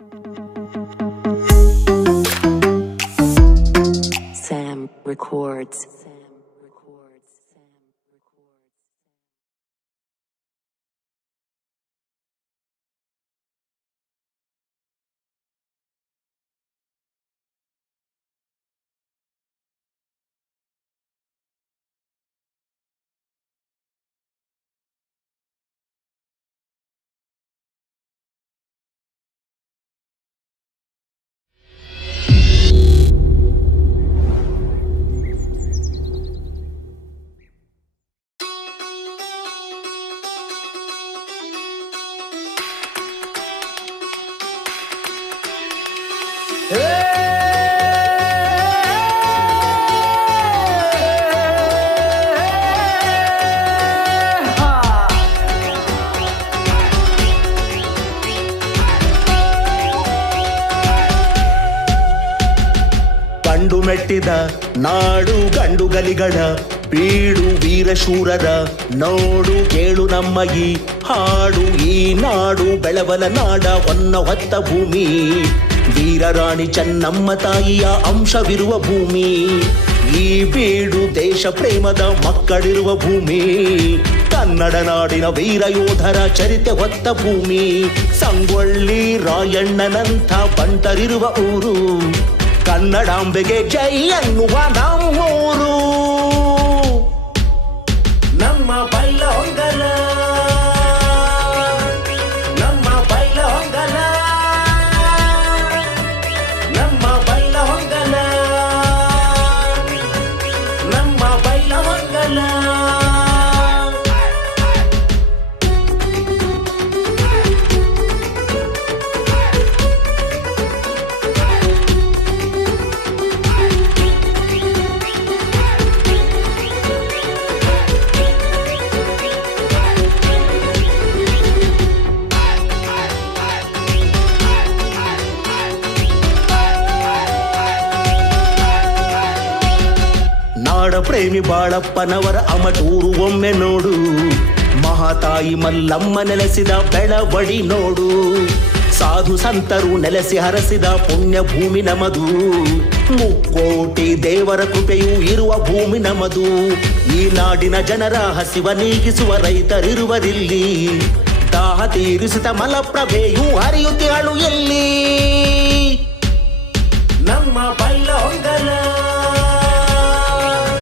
Sam Records. ಗಂಡು ಮೆಟ್ಟಿದ ನಾಡು ಗಂಡು ಗಲಿಗಳ ಬೀಡು ವೀರಶೂರರ ನೋಡು ಕೇಳು ನಮ್ಮ ಈ ಹಾಡು. ಈ ನಾಡು ಬೆಳವಲ ನಾಡ ಹೊನ್ನ ಹೊತ್ತ ಭೂಮಿ, ವೀರರಾಣಿ ಚೆನ್ನಮ್ಮ ತಾಯಿಯ ಅಂಶವಿರುವ ಭೂಮಿ. ಈ ಬೀಡು ದೇಶ ಪ್ರೇಮದ ಮಕ್ಕಳಿರುವ ಭೂಮಿ, ಕನ್ನಡ ನಾಡಿನ ವೀರ ಯೋಧರ ಚರಿತೆ ಹೊತ್ತ ಭೂಮಿ. ಸಂಗೊಳ್ಳಿ ರಾಯಣ್ಣನಂಥ ಬಂಟರಿರುವ ಊರು, ಕನ್ನಡಾಂಬೆಗೆ ಜೈ ಅನ್ನುವ ನಮ್ಮೂರು. ನಮ್ಮ ಬೈಲ ಹೊಂಗಲ, ನಮ್ಮ ಬೈಲ ಹೊಂಗಲ, ನಮ್ಮ ಬೈಲ ಹೊಂಗಲ, ನಮ್ಮ ಬೈಲ ಹೊಂಗಲ. ನಾಡ ಪ್ರೇಮಿ ಬಾಳಪ್ಪನವರ ಅಮಟೂರು ಒಮ್ಮೆ ನೋಡು, ಮಹಾತಾಯಿ ಮಲ್ಲಮ್ಮ ನೆಲೆಸಿದ ಬೆಳವಡಿ ನೋಡು. ಸಾಧು ಸಂತರು ನೆಲೆಸಿ ಹರಸಿದ ಪುಣ್ಯ ಭೂಮಿ ನಮದು, ಮುಕ್ಕೋಟಿ ದೇವರ ಕೃಪೆಯೂ ಇರುವ ಭೂಮಿ ನಮದು. ಈ ನಾಡಿನ ಜನರ ಹಸಿವ ನೀಗಿಸುವ ರೈತರಿರುವರಿಲ್ಲಿ, ದಾಹ ತೀರಿಸಿದ ಮಲಪ್ರಭೆಯೂ ಹರಿಯುತ್ತಿಹಳು ಎಲ್ಲಿ. ನಮ್ಮ ಬೈಲ ಹೊಂಗಲ,